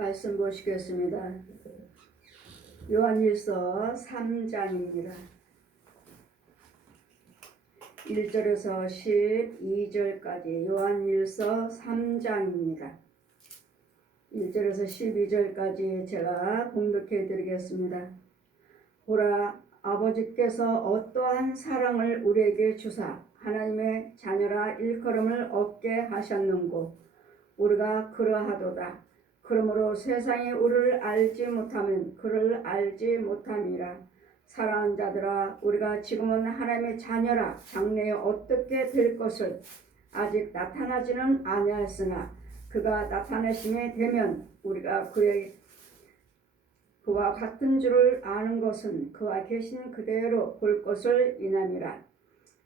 말씀 보시겠습니다. 요한일서 3장입니다. 1절에서 12절까지 요한일서 3장입니다. 1절에서 12절까지 제가 봉독해 드리겠습니다. 보라, 아버지께서 어떠한 사랑을 우리에게 주사 하나님의 자녀라 일컬음을 얻게 하셨는고 우리가 그러하도다. 그러므로 세상이 우리를 알지 못하면 그를 알지 못함이라. 사랑하는 자들아, 우리가 지금은 하나님의 자녀라 장래에 어떻게 될 것을 아직 나타나지는 아니하였으나 그가 나타내심에 되면 우리가 그와 같은 줄을 아는 것은 그와 계신 그대로 볼 것을 인함이라.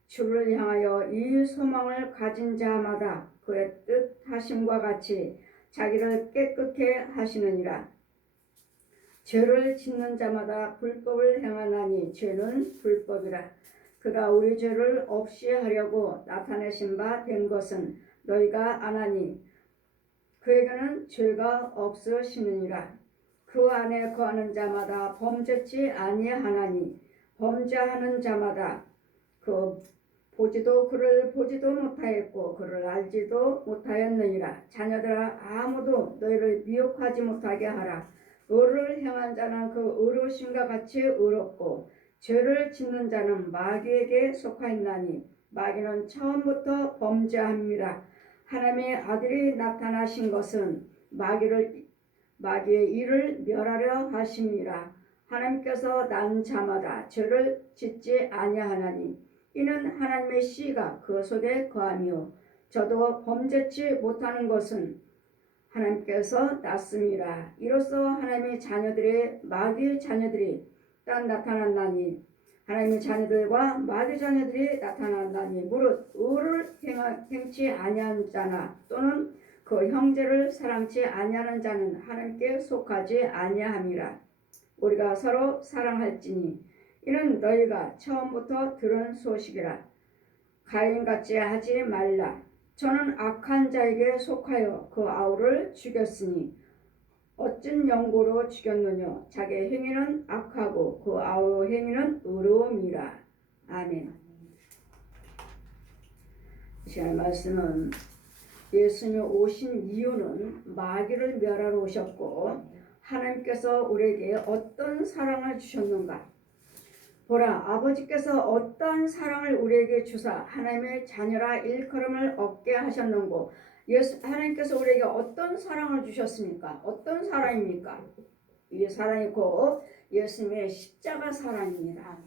주를 향하여 이 소망을 가진 자마다 그의 뜻하심과 같이 자기를 깨끗게 하시느니라. 죄를 짓는 자마다 불법을 행하나니 죄는 불법이라. 그가 우리 죄를 없이 하려고 나타내신 바 된 것은 너희가 아나니 그에게는 죄가 없으시느니라. 그 안에 거하는 자마다 범죄치 아니하나니 범죄하는 자마다 그를 보지도 못하였고 그를 알지도 못하였느니라. 자녀들아, 아무도 너희를 미혹하지 못하게 하라. 의를 행한 자는 그 의로우심과 같이 의롭고 죄를 짓는 자는 마귀에게 속하였나니 마귀는 처음부터 범죄함이라. 하나님의 아들이 나타나신 것은 마귀의 일을 멸하려 하심이라. 하나님께서 난 자마다 죄를 짓지 아니하나니 이는 하나님의 씨가 그 속에 거하며 저도 범죄치 못하는 것은 하나님께서 낳습니다. 이로써 하나님의 자녀들의 마귀의 자녀들이 딱 나타났나니 하나님의 자녀들과 마귀의 자녀들이 나타났나니 무릇 의를 행치 아니한 자나 또는 그 형제를 사랑치 아니하는 자는 하나님께 속하지 아니함이라. 우리가 서로 사랑할지니 이는 너희가 처음부터 들은 소식이라. 가인같이 하지 말라. 저는 악한 자에게 속하여 그 아우를 죽였으니 어찐 영고로 죽였느냐. 자기 행위는 악하고 그 아우 행위는 의로움이라. 아멘. 이 시간 말씀은 예수님이 오신 이유는 마귀를 멸하러 오셨고 하나님께서 우리에게 어떤 사랑을 주셨는가. 보라, 아버지께서 어떤 사랑을 우리에게 주사 하나님의 자녀라 일컬음을 얻게 하셨는고. 하나님께서 우리에게 어떤 사랑을 주셨습니까? 어떤 사랑입니까? 이 사랑이 곧 예수님의 십자가 사랑입니다.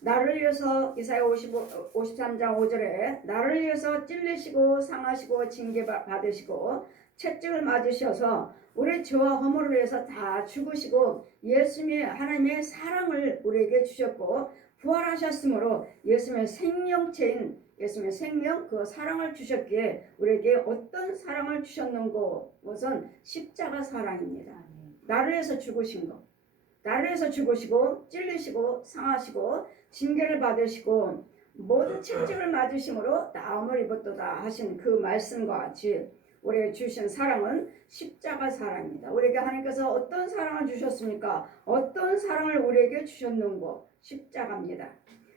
나를 위해서 이사야 53장 5절에 나를 위해서 찔리시고 상하시고 징계받으시고 채찍을 맞으셔서 우리 죄와 허물을 위해서 다 죽으시고 예수님의 하나님의 사랑을 우리에게 주셨고 부활하셨으므로 예수님의 생명체인 예수님의 생명 그 사랑을 주셨기에 우리에게 어떤 사랑을 주셨는고 그것은 십자가 사랑입니다. 나를 위해서 죽으신 것, 나를 위해서 죽으시고 찔리시고 상하시고 징계를 받으시고 모든 채찍을 맞으심으로 나음을 입었도다 하신 그 말씀과 같이 우리에게 주신 사랑은 십자가 사랑입니다. 우리에게 하나님께서 어떤 사랑을 주셨습니까? 어떤 사랑을 우리에게 주셨는고? 십자가입니다.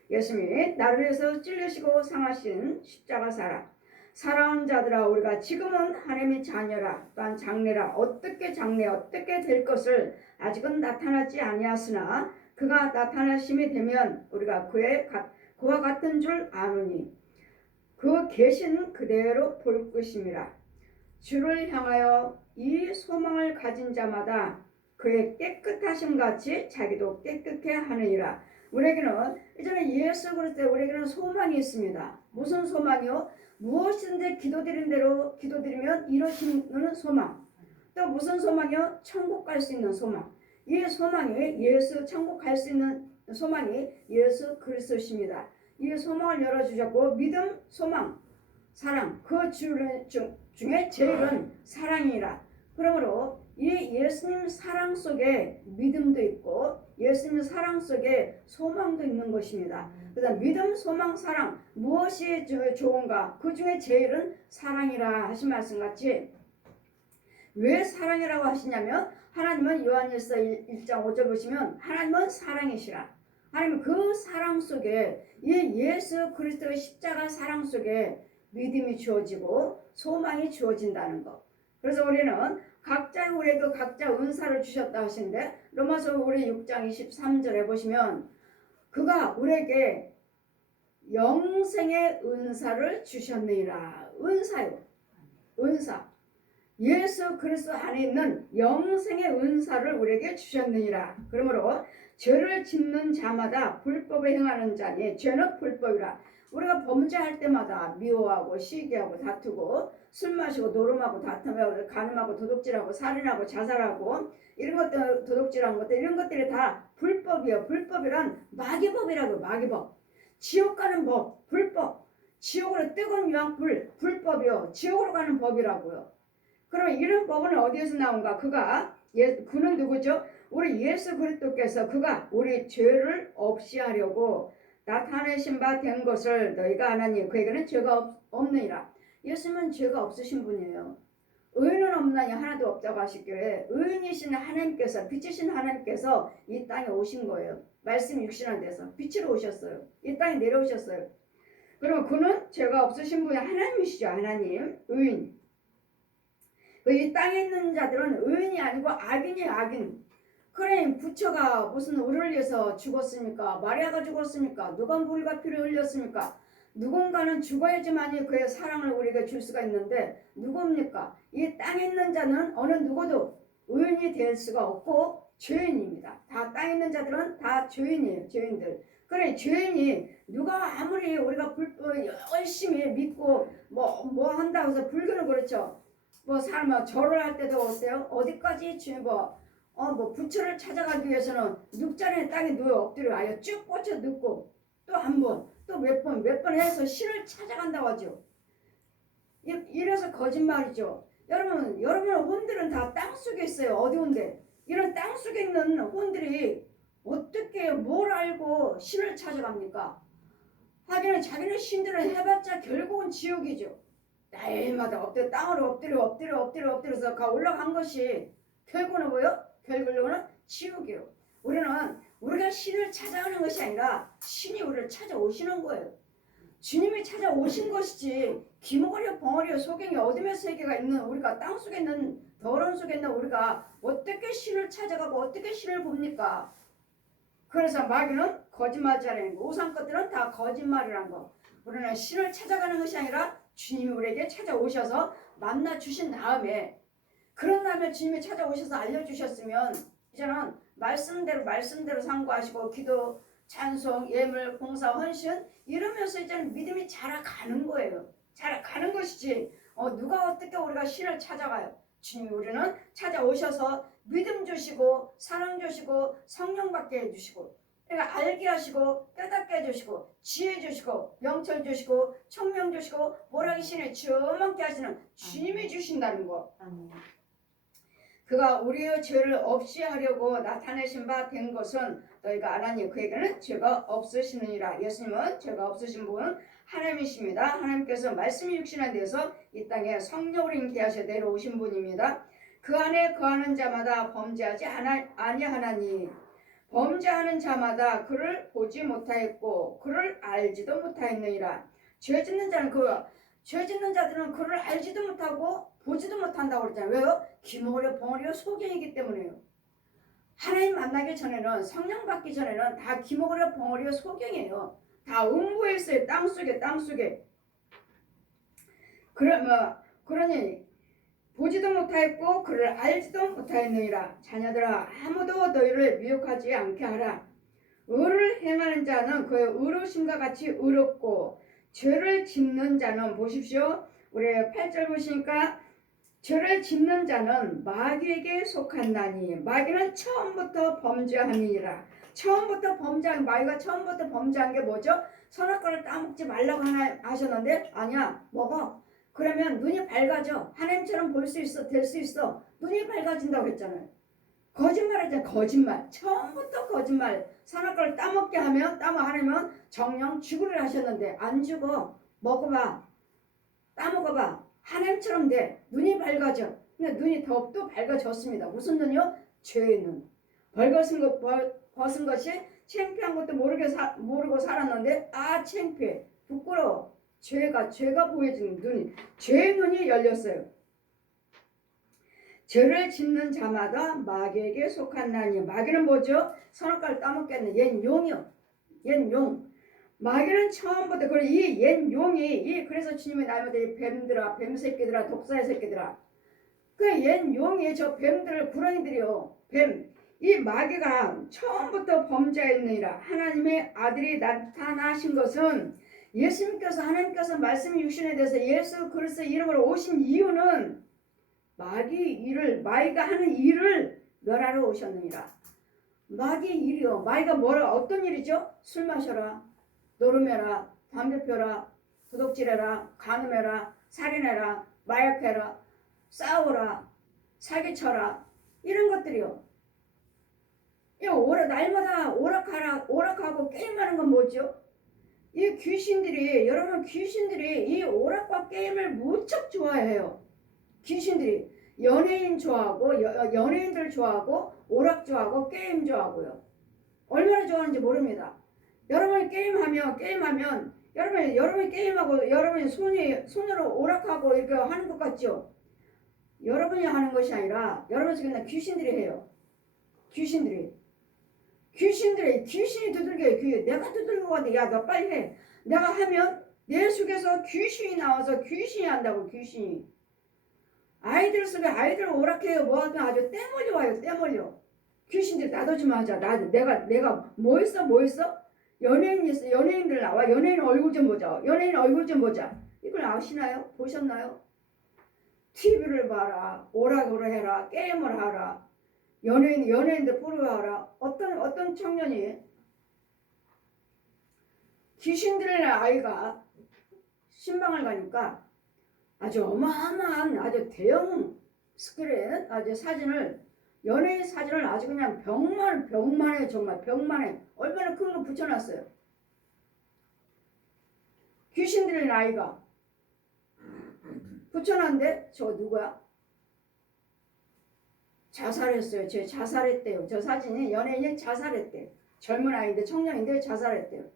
예수님이 나를 위해서 찔리시고 상하신 십자가 사랑. 사랑하는 자들아, 우리가 지금은 하나님의 자녀라 또한 장래라 어떻게 될 것을 아직은 나타나지 아니하으나 그가 나타나심이 되면 우리가 그와 같은 줄 아노니 그 계신 그대로 볼 것임이라. 주를 향하여 이 소망을 가진 자마다 그의 깨끗하심 같이 자기도 깨끗해 하느니라. 우리에게는 이전에 예수 그리스도 때 우리에게는 소망이 있습니다. 무슨 소망이요? 무엇이든지 기도드린 대로 기도드리면 이루어지는 소망. 또 무슨 소망이요? 천국 갈 수 있는 소망. 이 소망이 천국 갈 수 있는 소망이 예수 그리스도십니다. 이 소망을 열어주셨고 믿음, 소망, 사랑 그 중에 제일은 사랑이라. 그러므로 이 예수님 사랑 속에 믿음도 있고 예수님 사랑 속에 소망도 있는 것입니다. 그다음 믿음, 소망, 사랑 무엇이 좋은가? 그 중에 제일은 사랑이라 하신 말씀같이 왜 사랑이라고 하시냐면 하나님은 요한일서 1장 5절 보시면 하나님은 사랑이시라. 하나님 그 사랑 속에 이 예수 그리스도의 십자가 사랑 속에 믿음이 주어지고 소망이 주어진다는 것. 그래서 우리는 각자 우리에게 각자 은사를 주셨다 하시는데 로마서 우리 6장 23절에 보시면 그가 우리에게 영생의 은사를 주셨느니라. 은사요. 은사. 예수 그리스도 안에 있는 영생의 은사를 우리에게 주셨느니라. 그러므로 죄를 짓는 자마다 불법을 행하는 자니 죄는 불법이라. 우리가 범죄할 때마다 미워하고 시기하고 다투고 술 마시고 노름하고 다툼하고 간음하고 도둑질하고 살인하고 자살하고 이런 것들 도둑질하는 것들 이런 것들이 다 불법이에요. 불법이란 마귀법이라고. 마귀법. 지옥 가는 법 불법. 지옥으로 뜨거운 유황불 불법이요. 지옥으로 가는 법이라고요. 그럼 이런 법은 어디에서 나온가? 그는 누구죠? 우리 예수 그리스도께서 그가 우리 죄를 없이 하려고 나타내신 바 된 것을 너희가 아나니 그에게는 죄가 없느니라. 예수님은 죄가 없으신 분이에요. 의인은 없나니 하나도 없다고 하시기에 의인이신 하나님께서 빛이신 하나님께서 이 땅에 오신 거예요. 말씀이 육신화 돼서 빛으로 오셨어요. 이 땅에 내려오셨어요. 그러면 그는 죄가 없으신 분이 하나님이시죠. 하나님 의인. 이 땅에 있는 자들은 의인이 아니고 악인이에요. 악인. 그래 부처가 무슨 우리를 위해서 죽었습니까? 마리아가 죽었습니까? 누가 물과 피를 흘렸습니까? 누군가는 죽어야지만이 그의 사랑을 우리에게 줄 수가 있는데 누굽니까? 이 땅에 있는 자는 어느 누구도 의인이 될 수가 없고 죄인입니다. 다 땅에 있는 자들은 다 죄인이에요. 죄인들. 그래 죄인이 누가 아무리 우리가 열심히 믿고 뭐 한다고 해서 불교는 그렇죠. 뭐 사람 절을 할 때도 어때요? 어디까지 부처를 찾아가기 위해서는 눕자리에 땅에 누워 엎드려 아예 쭉 뻗쳐 눕고 또 한 번 또 몇 번 해서 신을 찾아간다고 하죠. 이래서 거짓말이죠. 여러분 혼들은 다 땅속에 있어요. 어디온데 이런 땅속에 있는 혼들이 어떻게 뭘 알고 신을 찾아갑니까? 하기는 자기는 신들을 해봤자 결국은 지옥이죠. 날마다 땅으로 엎드려서 올라간 것이 결국은 뭐요? 결국은 지옥이에요. 우리가 신을 찾아가는 것이 아니라 신이 우리를 찾아오시는 거예요. 주님이 찾아오신 것이지 기모거리와 벙어리와 소경이 어둠의 세계가 있는 우리가 땅속에 있는 더러운 속에 있는 우리가 어떻게 신을 찾아가고 어떻게 신을 봅니까? 그래서 마귀는 거짓말자라는 거, 우상 것들은 다 거짓말이라는 거. 우리는 신을 찾아가는 것이 아니라 주님이 우리에게 찾아오셔서 만나 주신 다음에 그런 다음에 주님이 찾아오셔서 알려주셨으면 이제는 말씀대로 상고하시고 기도, 찬송, 예물, 봉사, 헌신 이러면서 이제는 믿음이 자라가는 거예요. 자라가는 것이지 누가 어떻게 우리가 신을 찾아가요. 주님이 우리는 찾아오셔서 믿음 주시고 사랑 주시고 성령 받게 해주시고 그러니까 알게 하시고 깨닫게 해주시고 지혜 주시고 명철 주시고 총명 주시고 모라기 신의 주먹게 하시는 주님이 주신다는 거. 그가 우리의 죄를 없이 하려고 나타내신 바 된 것은 너희가 아나니 그에게는 죄가 없으시느니라. 예수님은 죄가 없으신 분은 하나님이십니다. 하나님께서 말씀이 육신화 되어서 이 땅에 성령으로 잉태하셔 내려오신 분입니다. 그 안에 거하는 자마다 범죄하지 아니하나니 범죄하는 자마다 그를 보지 못하였고 그를 알지도 못하였느니라. 죄 짓는 자들은 그를 알지도 못하고 보지도 못한다고 그랬잖아요. 왜요? 기모려 벙어리와 소경이기 때문에요. 하나님 만나기 전에는 성령 받기 전에는 다 기모려 벙어리와 소경이에요. 다 음부에 있어요. 땅속에. 그러니 보지도 못하였고 그를 알지도 못하였느니라. 자녀들아 아무도 너희를 미혹하지 않게 하라. 의를 행하는 자는 그의 의로심과 같이 의롭고 죄를 짓는 자는 보십시오. 우리 8절 보시니까 죄를 짓는 자는 마귀에게 속한다니 마귀는 처음부터 범죄함이니라. 마귀가 처음부터 범죄한 게 뭐죠? 선악과를 따먹지 말라고 하셨는데 아니야 먹어. 그러면 눈이 밝아져. 하나님처럼 될 수 있어. 눈이 밝아진다고 했잖아요. 거짓말이잖아요. 거짓말. 처음부터 거짓말. 선악과를 따먹게 하면 하나님은 정령 죽으리라 하셨는데 안 죽어. 먹어봐. 따먹어봐. 하나님처럼 돼. 눈이 밝아져. 근데 눈이 더욱더 밝아졌습니다. 무슨 눈이요? 죄의 눈. 벗은 것이 창피한 것도 모르고 살았는데 창피해. 부끄러워. 죄가 보여지는 눈이. 죄의 눈이 열렸어요. 죄를 짓는 자마다 마귀에게 속한나니. 마귀는 뭐죠? 선악과를 따먹겠네. 얜 용이요. 얜 용. 마귀는 처음부터 이옛 용이 그래서 주님의 날마다 뱀들아, 뱀새끼들아, 독사의 새끼들아. 옛 용이 저 뱀들 구렁이들이요. 뱀. 이 마귀가 처음부터 범죄했느니라. 하나님의 아들이 나타나신 것은 하나님께서 말씀 육신에 대해서 예수 그리스도 이름으로 오신 이유는 마귀가 하는 일을 멸하러 오셨느니라. 마귀 일이요. 마귀가 어떤 일이죠? 술 마셔라, 노름해라, 담배 펴라, 도둑질해라, 간음해라, 살인해라, 마약해라, 싸워라, 사기쳐라, 이런 것들이요. 날마다 오락하고 게임하는 건 뭐죠? 여러분 귀신들이 이 오락과 게임을 무척 좋아해요. 귀신들이 연예인들 좋아하고 오락 좋아하고 게임 좋아하고요. 얼마나 좋아하는지 모릅니다. 여러분이 게임하면 여러분이 게임하고 여러분이 손으로 오락하고 이렇게 하는 것 같죠? 여러분이 하는 것이 아니라 여러분이 그냥 귀신들이 해요. 귀신이 두들겨요. 내가 두들겨 가는데 야 너 빨리 해. 내가 하면 내 속에서 귀신이 나와서 귀신이 한다고. 귀신이 아이들 속에 아이들 오락해요. 뭐하든 아주 떼몰려. 귀신들이 나도 좀 하자. 내가 뭐 했어? 연예인 있어. 연예인들 나와. 연예인 얼굴 좀 보자. 이걸 아시나요? 보셨나요? TV를 봐라. 오락으로 해라. 게임을 하라. 연예인들 부러워하라. 어떤 청년이 귀신들의 아이가 신방을 가니까 아주 어마어마한 아주 대형 스크린 연예인 사진을 아주 그냥 병만해. 정말 병만해. 얼마나 큰 거 붙여놨어요. 귀신들의 아이가 붙여놨는데 저 누구야? 자살했어요. 자살했대요. 저 사진이 연예인이 자살했대요. 젊은 아이인데 청년인데 자살했대요.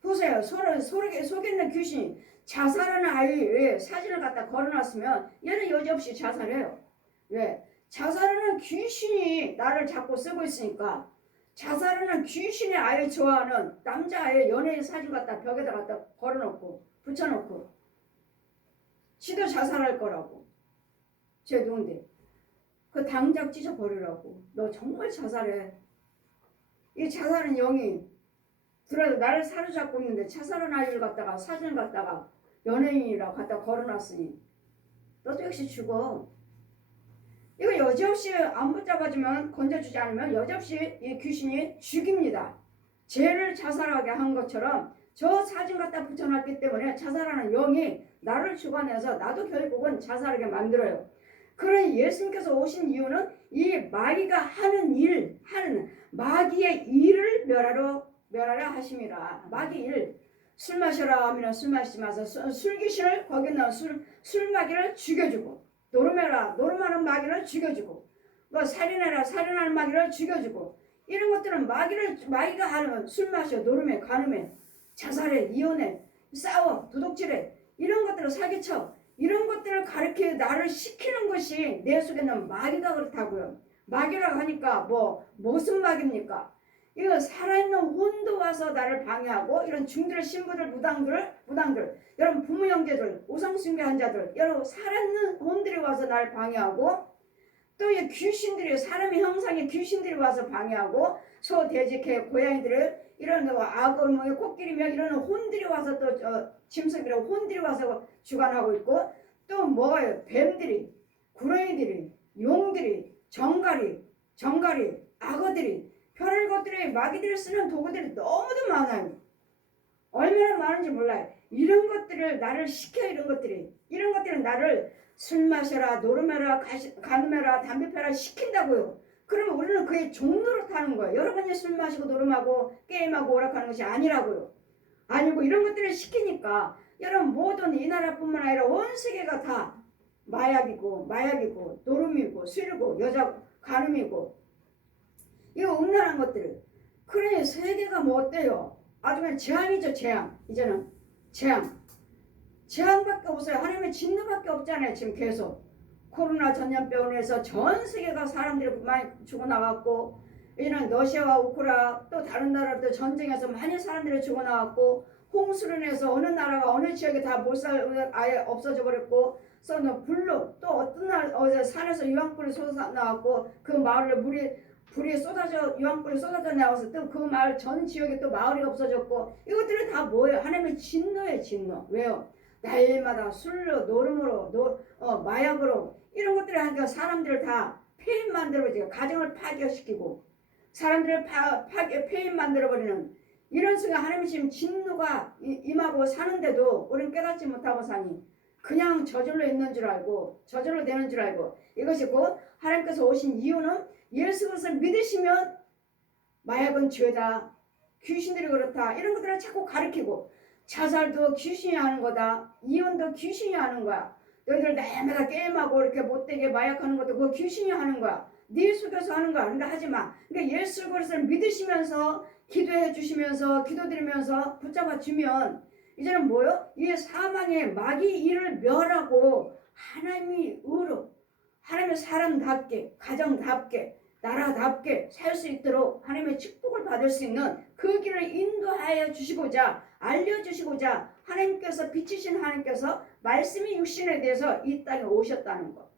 보세요. 속에 있는 귀신이 자살하는 아이의 사진을 갖다 걸어놨으면 얘는 여지없이 자살해요. 왜? 자살하는 귀신이 나를 자꾸 쓰고 있으니까 자살하는 귀신의 아이 좋아하는 남자아이의 연예인 사진 갖다 벽에다 갖다 걸어놓고 붙여놓고 지도 자살할 거라고. 쟤 누군데? 그 당장 찢어버리라고. 너 정말 자살해. 이 자살은 영이 들어도 나를 사로잡고 있는데 자살한 아이를 갖다가 사진을 갖다가 연예인이라고 갖다 걸어놨으니 너도 역시 죽어. 이거 여지없이 안 붙잡아주면 건져주지 않으면 여지없이 이 귀신이 죽입니다. 죄를 자살하게 한 것처럼 저 사진 갖다 붙여놨기 때문에 자살하는 영이 나를 주관해서 나도 결국은 자살하게 만들어요. 그러니 예수님께서 오신 이유는 이 마귀가 하는 마귀의 일을 멸하라 하심이라. 마귀 일. 술 마셔라 하면 술 마시지 마서 술귀신을 거기 넣은 술마귀를 죽여주고, 노름하는 마귀를 죽여주고, 뭐 살인하는 마귀를 죽여주고, 이런 것들은 마귀가 하는 술 마셔, 노름해, 간음해, 자살해, 이혼해, 싸워, 도둑질해, 이런 것들을 사기쳐, 이런 것들을 가르쳐 나를 시키는 것이 내 속에 있는 마귀가 그렇다고요. 마귀라고 하니까 무슨 마귀입니까? 이거 살아있는 혼도 와서 나를 방해하고, 이런 중들, 신부들, 무당들, 여러분 부모 형제들, 우상숭배한 자들, 여러분 살아있는 혼들이 와서 나를 방해하고, 또 이 귀신들이, 사람의 형상의 귀신들이 와서 방해하고, 소, 돼지, 개, 고양이들을 이런 악어, 코끼리며 이런 혼들이 와서 또 짐승이라고 혼들이 와서 주관하고 있고, 또 뭐예요? 뱀들이, 구렁이들이, 용들이, 정갈이, 악어들이, 별의 것들이 마귀들을 쓰는 도구들이 너무도 많아요. 얼마나 많은지 몰라요. 이런 것들을 나를 시켜. 이런 것들은 나를 술 마셔라, 노름해라, 간음해라, 담배 펴라 시킨다고요. 그러면 우리는 그의 종로로 타는 거예요. 여러분이 술 마시고 노름하고 게임하고 오락하는 것이 아니라고요. 아니고 이런 것들을 시키니까 여러분 모든 이 나라뿐만 아니라 온 세계가 다 마약이고 노름이고 술이고 여자 간음이고 이거 음란한 것들. 그래 세계가 뭐 어때요? 아주 그냥 재앙이죠 재앙. 이제는 재앙밖에 없어요. 하나님의 진노밖에 없잖아요. 지금 계속 코로나 전염병에서 전 세계가 사람들이 많이 죽어나갔고 이제는 러시아와 우크라 또 다른 나라도 전쟁에서 많이 사람들이 죽어나갔고 홍수로 인해서 어느 나라가 어느 지역에 다 못 살 아예 없어져 버렸고 그래서 불로 또 어떤 날 어제 산에서 유황불이 쏟아나왔고 그 마을에 불이 쏟아져 유황불이 쏟아져 나와서 또 그 마을 전 지역에 또 마을이 없어졌고 이것들은 다 뭐예요? 하나님의 진노예요 진노. 왜요? 날마다 술로 노름으로 마약으로 이런 것들이 하니까 사람들을 다 폐인 만들어버리고 가정을 파괴시키고 사람들을 폐인 만들어버리는 이런 순간 하나님이 지금 진노가 임하고 사는데도 우리는 깨닫지 못하고 사니 그냥 저절로 있는 줄 알고 저절로 되는 줄 알고 이것이 곧 하나님께서 오신 이유는 예수 그리스도를 믿으시면 마약은 죄다 귀신들이 그렇다 이런 것들을 자꾸 가르치고 자살도 귀신이 하는 거다 이혼도 귀신이 하는 거야 너희들 날마다 게임하고 이렇게 못되게 마약하는 것도 그거 귀신이 하는 거야 네 속에서 하는 거야 그러니까 하지마 그러니까 예수 그리스도를 믿으시면서 기도해 주시면서 기도드리면서 붙잡아 주면 이제는 뭐요? 이 사망의 마귀 일을 멸하고 하나님이 의로 하나님의 사람답게 가정답게 나라답게 살 수 있도록 하나님의 축복을 받을 수 있는 그 길을 인도하여 주시고자 알려주시고자 하나님께서 빛이신 하나님께서 말씀이 육신에 대해서 이 땅에 오셨다는 것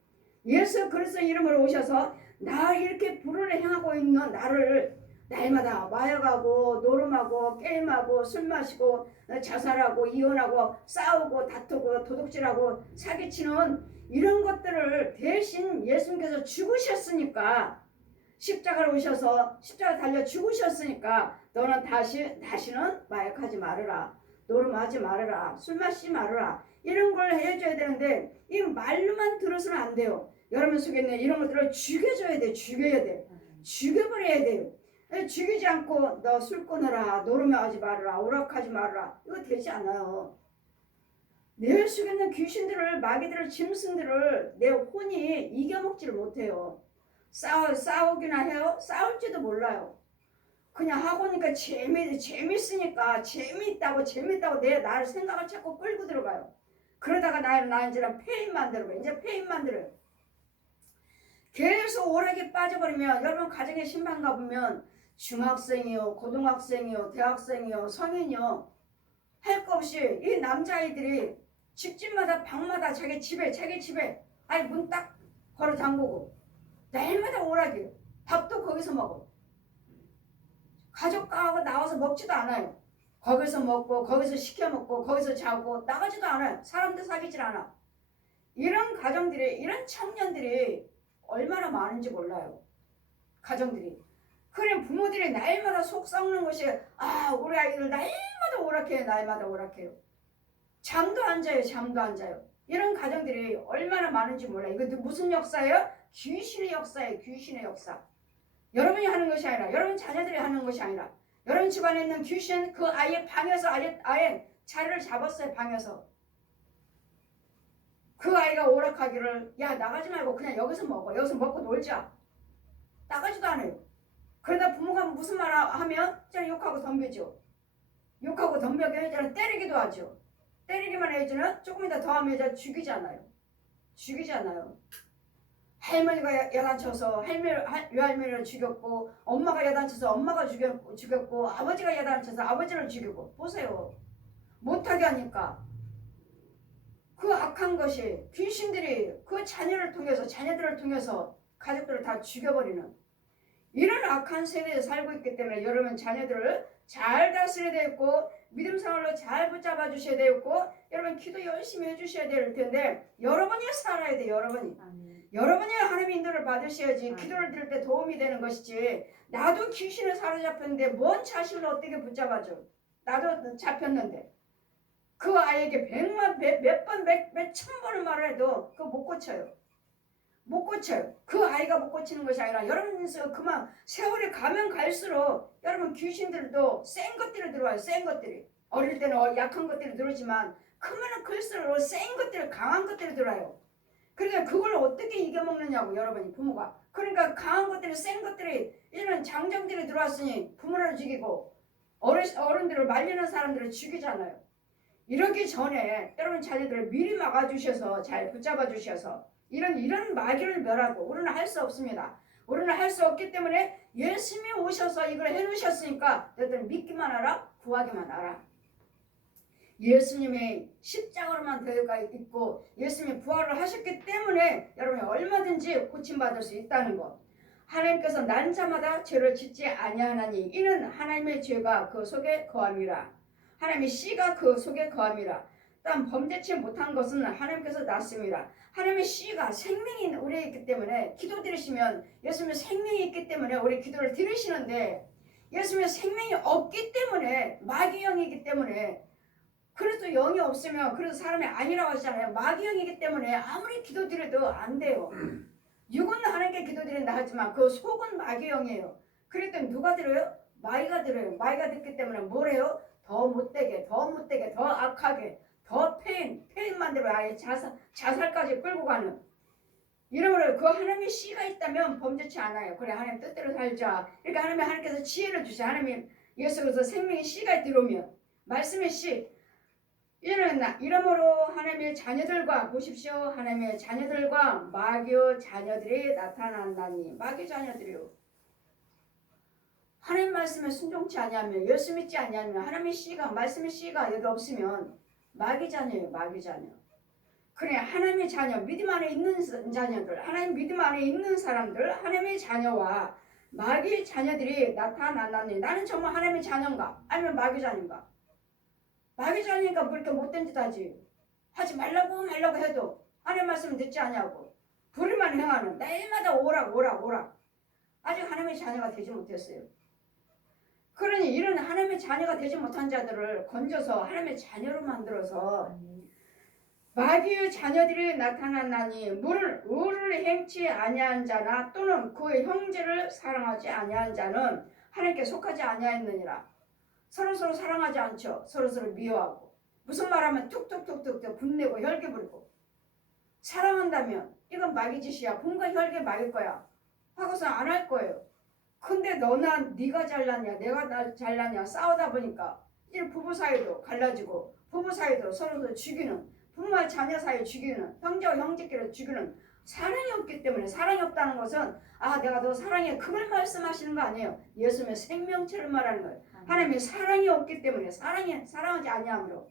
예수 그리스도 이름으로 오셔서 나 이렇게 불을 행하고 있는 나를 날마다 마약하고 노름하고 게임하고 술 마시고 자살하고 이혼하고 싸우고 다투고 도둑질하고 사기치는 이런 것들을 대신 예수님께서 죽으셨으니까 십자가로 오셔서 십자가 달려 죽으셨으니까 너는 다시는 마약하지 말아라 노름하지 말아라 술 마시지 말아라 이런 걸 해줘야 되는데 이 말로만 들어서는 안 돼요. 여러분 속에 있는 이런 것들을 죽여줘야 돼 죽여야 돼 죽여버려야 돼요. 죽이지 않고 너 술 끊어라 노름하지 말아라 오락하지 말아라 이거 되지 않아요. 내 속에 있는 귀신들을 마귀들을 짐승들을 내 혼이 이겨먹지를 못해요. 싸우기나 해요? 싸울지도 몰라요. 그냥 하고 니까 재밌으니까 재밌다고 나를 생각을 자꾸 끌고 들어가요. 그러다가 나 이제는 폐인 만들어요. 이제 폐인 만들어요. 계속 오락에 빠져버리면 여러분 가정에 신방 가보면 중학생이요 고등학생이요 대학생이요 성인이요 할 거 없이 이 남자아이들이 집집마다 방마다 자기 집에 아니 문 딱 걸어 잠그고 날마다 오락이에요. 밥도 거기서 먹어. 가족하고 나와서 먹지도 않아요. 거기서 먹고 거기서 시켜 먹고 거기서 자고 나가지도 않아요. 사람들 사귀질 않아. 이런 가정들이 이런 청년들이 얼마나 많은지 몰라요. 가정들이. 그래 부모들이 날마다 속 썩는 것이 우리 아이들 날마다 오락해요. 잠도 안 자요. 이런 가정들이 얼마나 많은지 몰라요. 이거 무슨 역사예요? 귀신의 역사. 여러분이 하는 것이 아니라 여러분 자녀들이 하는 것이 아니라 여러분 집안에 있는 귀신 그 아이의 방에서 아예 자리를 잡았어요. 방에서. 그 아이가 오락하기를 야 나가지 말고 그냥 여기서 먹고 놀자. 나가지도 않아요. 그러다 부모가 무슨 말 하면 저는 욕하고 덤비죠. 욕하고 덤벼게 해주는 때리기도 하죠. 때리기만 해주는 조금 더 하면 죽이잖아요. 할머니가 야단쳐서 외할머니를 죽였고 엄마가 야단쳐서 엄마가 죽였고 아버지가 야단쳐서 아버지를 죽이고 보세요. 못하게 하니까 그 악한 것이 귀신들이 그 자녀들을 통해서 가족들을 다 죽여버리는 이런 악한 세대에 살고 있기 때문에 여러분 자녀들을 잘 다스려야 되고 믿음 생활로 잘 붙잡아 주셔야 되고 여러분 기도 열심히 해주셔야 될 텐데 여러분이 살아야 돼. 여러분이 하나님의 인도를 받으셔야지 기도를 드릴 때 도움이 되는 것이지 나도 귀신에 사로잡혔는데 뭔 자식을 어떻게 붙잡아줘. 나도 잡혔는데 그 아이에게 몇천 번을 말을 해도 그거 못 고쳐요. 그 아이가 못 고치는 것이 아니라 여러분께서 그만 세월이 가면 갈수록 여러분 귀신들도 센 것들이 들어와요. 센 것들이. 어릴 때는 약한 것들이 들어오지만 크면은 클수록 센 것들이 강한 것들이 들어와요. 그래서 그걸 어떻게 이겨먹느냐고 여러분이 부모가. 그러니까 강한 것들이 센 것들이 이런 장정들이 들어왔으니 부모를 죽이고 어른들을 말리는 사람들을 죽이잖아요. 이러기 전에 여러분 자녀들을 미리 막아주셔서 잘 붙잡아 주셔서 이런 마귀를 멸하고 우리는 할 수 없습니다. 우리는 할 수 없기 때문에 예수님이 오셔서 이걸 해놓으셨으니까 너희들 믿기만 하라 구하기만 하라. 예수님의 십자가로만 되어가 있고 예수님이 부활을 하셨기 때문에 여러분이 얼마든지 고침받을 수 있다는 것. 하나님께서 난 자마다 죄를 짓지 아니하나니 이는 하나님의 죄가 그 속에 거함이라. 하나님의 씨가 그 속에 거함이라. 단 범죄치 못한 것은 하나님께서 낳습니다. 하나님의 씨가 생명이 우리에 있기 때문에 기도 드리시면 예수님의 생명이 있기 때문에 우리 기도를 들으시는데 예수님의 생명이 없기 때문에 마귀 영이기 때문에 그래서 영이 없으면 그래서 사람이 아니라고 하시잖아요. 마귀 영이기 때문에 아무리 기도 드려도 안 돼요. 육은 하나님께 기도 드린다 하지만 그 속은 마귀 영이에요. 그랬더니 누가 들어요? 마귀가 들어요. 마귀가 듣기 때문에 뭘 해요? 더 못되게 더 악하게 더 페인만 되면 아예 자살까지 끌고 가는 이러므로 그 하나님의 씨가 있다면 범죄치 않아요. 그래 하나님 뜻대로 살자. 그러니까 하나님께서 지혜를 주셔. 하나님 예수께서 생명의 씨가 들어오면 말씀의 씨 이러므로 하나님의 자녀들과 보십시오. 하나님의 자녀들과 마귀 자녀들이 나타난다니. 마귀 자녀들이요. 하나님 말씀에 순종치 아니하면 예수 믿지 아니하면 하나님의 씨가 말씀의 씨가 여기 없으면 마귀 자녀예요. 마귀 자녀. 그래 하나님의 자녀 믿음 안에 있는 자녀들 하나님 믿음 안에 있는 사람들 하나님의 자녀와 마귀 자녀들이 나타난다니. 나는 정말 하나님의 자녀인가 아니면 마귀 자녀인가. 마귀 자녀니까 뭐 이렇게 못된 짓 하지 말라고 해도 하나님 말씀 듣지 않냐고 불의만 행하는 날마다 오락 아직 하나님의 자녀가 되지 못했어요. 그러니 이런 하나님의 자녀가 되지 못한 자들을 건져서 하나님의 자녀로 만들어서 마귀의 자녀들이 나타났나니 의를 행치 아니한 자나 또는 그의 형제를 사랑하지 아니한 자는 하나님께 속하지 아니하였느니라. 서로서로 사랑하지 않죠. 서로서로 미워하고 무슨 말하면 툭툭툭툭 분내고 혈기 부리고 사랑한다면 이건 마귀 짓이야. 분과 혈기 마귀 거야 하고서 안 할 거예요. 근데 너나 네가 잘났냐 내가 잘났냐 싸우다 보니까 이제 부부 사이도 갈라지고 부부 사이도 서로 죽이는 부모와 자녀 사이 죽이는 형제와 형제끼리 죽이는 사랑이 없기 때문에. 사랑이 없다는 것은 내가 너 사랑해 그걸 말씀하시는 거 아니에요. 예수님의 생명체를 말하는 거예요. 하나님의 사랑이 없기 때문에 사랑하지 아니함으로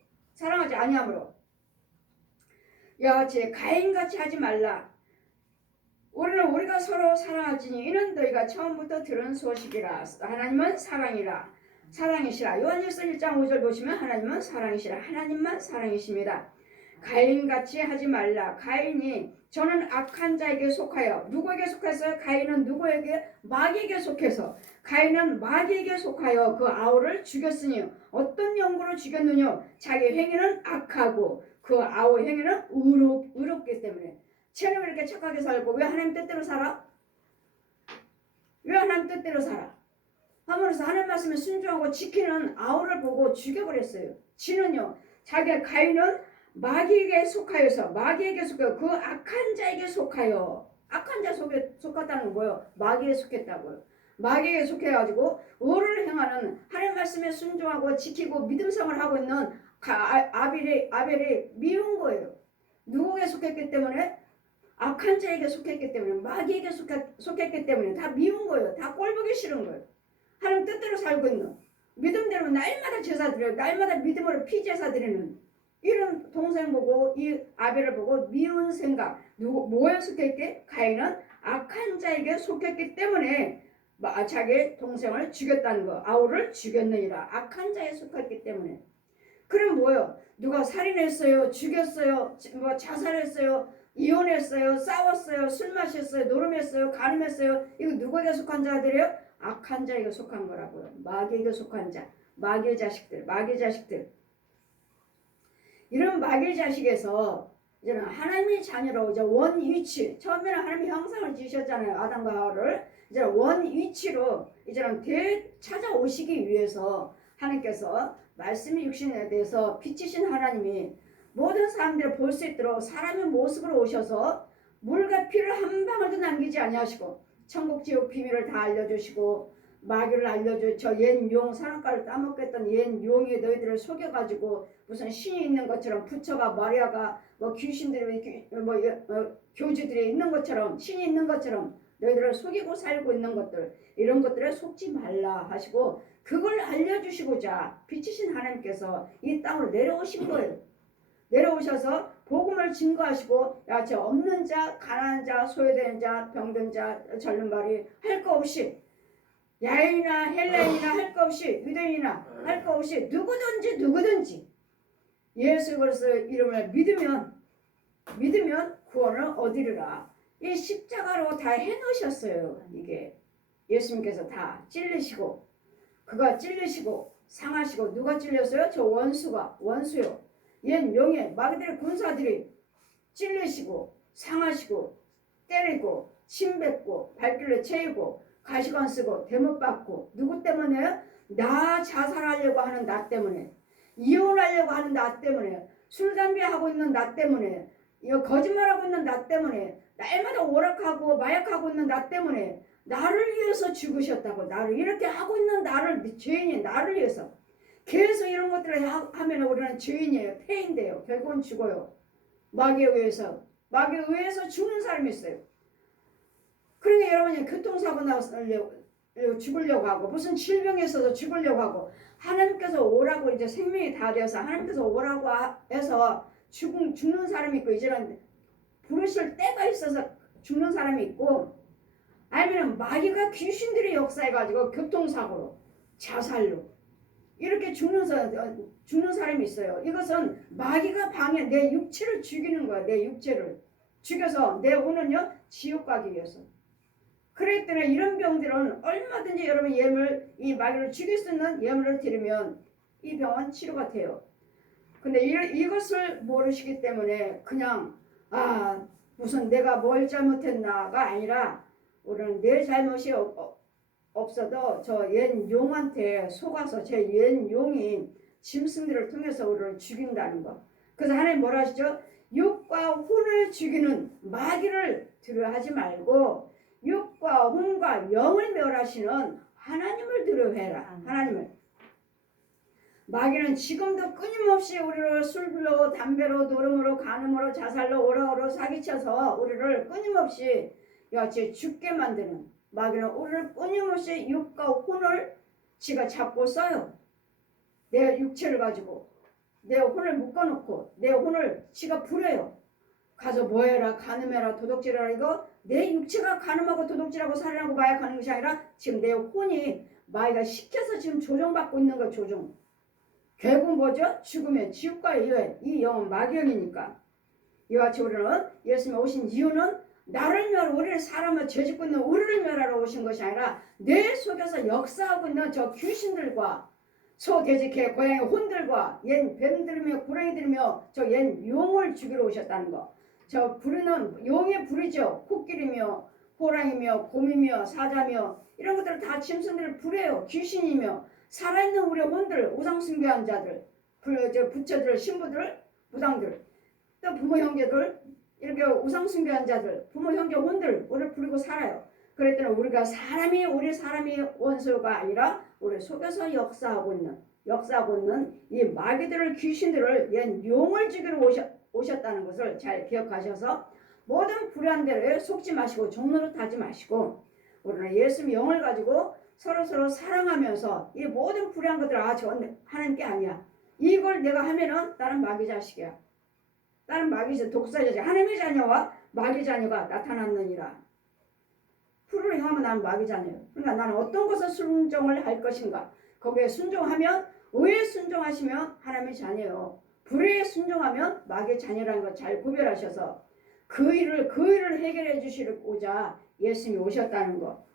야같이 가인같이 하지 말라. 우리가 서로 사랑하지니 이는 너희가 처음부터 들은 소식이라. 하나님은 사랑이라. 사랑이시라. 요한일서 1장 5절 보시면 하나님은 사랑이시라. 하나님만 사랑이십니다. 가인같이 하지 말라. 가인이 저는 악한 자에게 속하여. 누구에게 속해서? 가인은 누구에게? 마귀에게 속해서. 가인은 마귀에게 속하여 그 아우를 죽였으니 어떤 연고로 죽였느냐? 자기 행위는 악하고 그 아우 행위는 의롭기 때문에. 쟤는 왜 이렇게 착하게 살고 왜 하나님 뜻대로 살아? 왜 하나님 뜻대로 살아? 하면서 하나님 말씀에 순종하고 지키는 아우를 보고 죽여버렸어요. 지는요. 자기 가인은 마귀에게 속하여 그 악한 자에게 속하여. 악한 자 속에 속았다는 건 뭐예요? 마귀에 속했다고요. 마귀에 속해가지고 의를 행하는 하나님 말씀에 순종하고 지키고 믿음성을 하고 있는 아벨이 미운 거예요. 누구에게 속했기 때문에? 악한 자에게 속했기 때문에. 마귀에게 속했기 때문에 다 미운 거예요. 다 꼴보기 싫은 거예요. 하나님 뜻대로 살고 있는 믿음대로 날마다 제사 드려요. 날마다 믿음으로 피제사 드리는 이런 동생 보고 이 아벨을 보고 미운 생각. 뭐에 속했게? 가인은 악한 자에게 속했기 때문에 자기 동생을 죽였다는 거. 아우를 죽였느니라. 악한 자에 속했기 때문에. 그럼 뭐요? 누가 살인했어요? 죽였어요? 자살했어요? 이혼했어요? 싸웠어요? 술 마셨어요? 노름했어요? 간음했어요? 이거 누구에게 속한 자들이에요? 악한 자에게 속한 거라고요. 마귀에게 속한 자. 마귀의 자식들. 이런 마귀의 자식에서 이제는 하나님의 자녀로 이제 원위치. 처음에는 하나님의 형상을 지으셨잖아요. 아담과 하와를. 이제 원위치로 이제는 되찾아오시기 위해서 하나님께서 말씀의 육신에 대해서 빛이신 하나님이 모든 사람들을 볼 수 있도록 사람의 모습으로 오셔서 물과 피를 한 방울도 남기지 아니하시고 천국 지옥 비밀을 다 알려주시고 마귀를 알려줘. 저 옛 용 사랑가를 따먹겠던 옛 용이 너희들을 속여가지고 무슨 신이 있는 것처럼 부처가 마리아가 뭐 귀신들이 뭐 교주들이 있는 것처럼 신이 있는 것처럼 너희들을 속이고 살고 있는 것들 이런 것들에 속지 말라 하시고 그걸 알려주시고자 빛이신 하나님께서 이 땅으로 내려오신 거예요. 내려오셔서 복음을 증거하시고 야 저 없는 자 가난한 자 소외된 자 병든 자 절름발이 할 거 없이 야인이나 헬라인이나 할 거 없이 유대인이나 할 거 없이 누구든지 예수 그리스도의 이름을 믿으면 구원을 얻으리라. 이 십자가로 다 해놓으셨어요. 이게 예수님께서 다 찔리시고 그가 찔리시고 상하시고 누가 찔렸어요? 저 원수요. 옛 용의 마귀들의 군사들이 찔리시고 상하시고 때리고 침뱉고 발길로 채이고 가시관 쓰고 대못 받고 누구 때문에요? 나 자살하려고 하는 나 때문에 이혼하려고 하는 나 때문에 술 담배 하고 있는 나 때문에 이거 거짓말하고 있는 나 때문에 날마다 오락하고 마약하고 있는 나 때문에 나를 위해서 죽으셨다고 나를 이렇게 하고 있는 나를 죄인인 나를 위해서 계속 이런 것들을 하면 우리는 죄인이에요. 폐인돼요. 결국은 죽어요. 마귀에 의해서 죽는 사람이 있어요. 그러니까 여러분이 교통사고 나서 죽으려고 하고 무슨 질병에 있어서 죽으려고 하고 하나님께서 오라고 이제 생명이 다 되어서 하나님께서 오라고 해서 죽는 사람이 있고 이제는 부르실 때가 있어서 죽는 사람이 있고 아니면 마귀가 귀신들이 역사해가지고 교통사고로 자살로 이렇게 죽는 사람이 있어요. 이것은 마귀가 내 육체를 죽이는 거야. 내 육체를 죽여서 내 오는요 지옥 가기 위해서. 그렇기 때문에 이런 병들은 얼마든지 여러분 이 마귀를 죽일 수 있는 예물을 드리면 이 병은 치료가 돼요. 근데 이것을 모르시기 때문에 그냥 무슨 내가 뭘 잘못했나가 아니라 우리는 내 잘못이 없어도 저 옛 용한테 속아서 제 옛 용이 짐승들을 통해서 우리를 죽인다는 거. 그래서 하나님 뭐라 하시죠? 육과 혼을 죽이는 마귀를 두려워하지 말고 육과 혼과 영을 멸하시는 하나님을 두려워해라. 하나님을. 마귀는 지금도 끊임없이 우리를 술로 담배로 노름으로 간음으로 자살로 오락으로 사기쳐서 우리를 끊임없이 여치 죽게 만드는 마귀는 우리를 끊임없이 육과 혼을 지가 잡고 써요. 내 육체를 가지고 내 혼을 묶어놓고 내 혼을 지가 부려요. 가서 뭐해라 간음해라 도둑질해라 이거 내 육체가 간음하고 도둑질하고 살인하고 마약하는 것이 아니라 지금 내 혼이 마귀가 시켜서 지금 조종받고 있는 거 조종. 결국 뭐죠? 죽음의 지옥과 이 영은 마귀영이니까 이와 같이 우리는 예수님이 오신 이유는 우리를 사람을 죄짓고 있는 우리를 멸하러 오신 것이 아니라 내 속에서 역사하고 있는 저 귀신들과 소, 돼지, 개, 고양이 혼들과 옛 뱀들이며 구렁이들이며 저 옛 용을 죽이러 오셨다는 거. 저 부르는 용의 부르죠. 코끼리며 호랑이며 곰이며 사자며 이런 것들을 다 짐승들을 부려요. 귀신이며 살아있는 우리 혼들 우상 숭배한 자들 부처들 신부들 무당들 또 부모 형제들 이렇게 우상 숭배한 자들 부모 형제 혼들 우리를 부리고 살아요. 그랬더니 우리가 우리 사람이 원수가 아니라 우리 속에서 역사하고 있는 이 마귀들을 귀신들을 옛 용을 죽이러 오셨다는 것을 잘 기억하셔서 모든 불의한 대로에 속지 마시고 종로로 타지 마시고 우리는 예수님의 영을 가지고 서로 사랑하면서 이 모든 불의한 것들을 저건 하나님께 아니야. 이걸 내가 하면은 나는 마귀 자식이야. 나는 마귀 독사자식 하나님의 자녀와 마귀 자녀가 나타났느니라. 불을 행하면 나는 마귀 자녀예요. 그러니까 나는 어떤 것을 순종을 할 것인가. 거기에 순종하면 의에 순종하시면 하나님의 자녀예요. 불의에 순종하면 마귀의 자녀라는 걸 잘 구별하셔서 그 일을 해결해 주시고자 예수님이 오셨다는 거.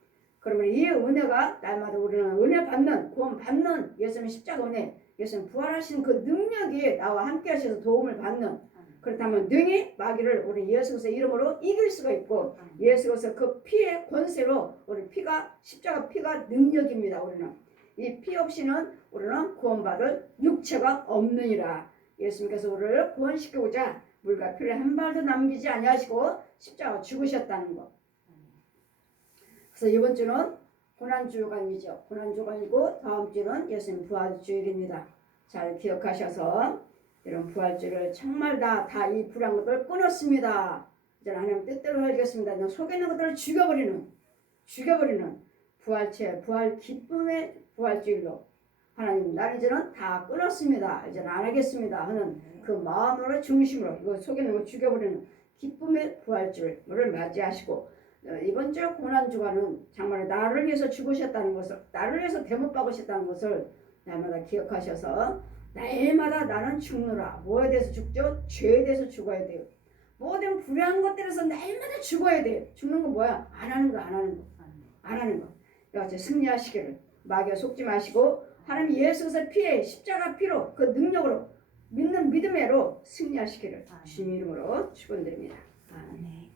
그러면 이 은혜가 날마다 우리는 은혜 받는 구원 받는 예수님의 십자가 은혜 예수님 부활하신 그 능력이 나와 함께 하셔서 도움을 받는 그렇다면 능히 마귀를 우리 예수 그리스도의 이름으로 이길 수가 있고 예수 그리스도 그 피의 권세로 우리 십자가 피가 능력입니다. 우리는 이 피 없이는 우리는 구원받을 육체가 없느니라. 예수님께서 우리를 구원시키고자 불가피를 한 발도 남기지 아니하시고 십자가 죽으셨다는 거. 그래서 이번 주는 고난주간이죠. 고난주간이고 다음 주는 예수님 부활주일입니다. 잘 기억하셔서 이런 부활주를 정말 다 이 불의한 것들을 끊었습니다. 이제 하나님 뜻대로 살겠습니다. 속에 있는 것들을 죽여버리는 부활체, 부활 기쁨의 부활주일로 하나님 나는 이제는 다 끊었습니다. 이제는 안 하겠습니다 하는 그 마음으로 중심으로 이거 속에 있는 걸 죽여버리는 기쁨의 부활주를 맞이하시고 이번 주 고난주간은 정말 나를 위해서 죽으셨다는 것을 나를 위해서 대못 박으셨다는 것을 날마다 기억하셔서 날마다 나는 죽노라. 뭐에 대해서 죽죠? 죄에 대해서 죽어야 돼요. 모든 불의한 것들에서 날마다 죽어야 돼요. 죽는 건 뭐야? 안 하는 거. 이같이 승리하시기를 마귀에 속지 마시고 하나님 예수의 피에 십자가 피로 그 능력으로 믿는 믿음으로 승리하시기를 주님 이름으로 축원드립니다. 아멘.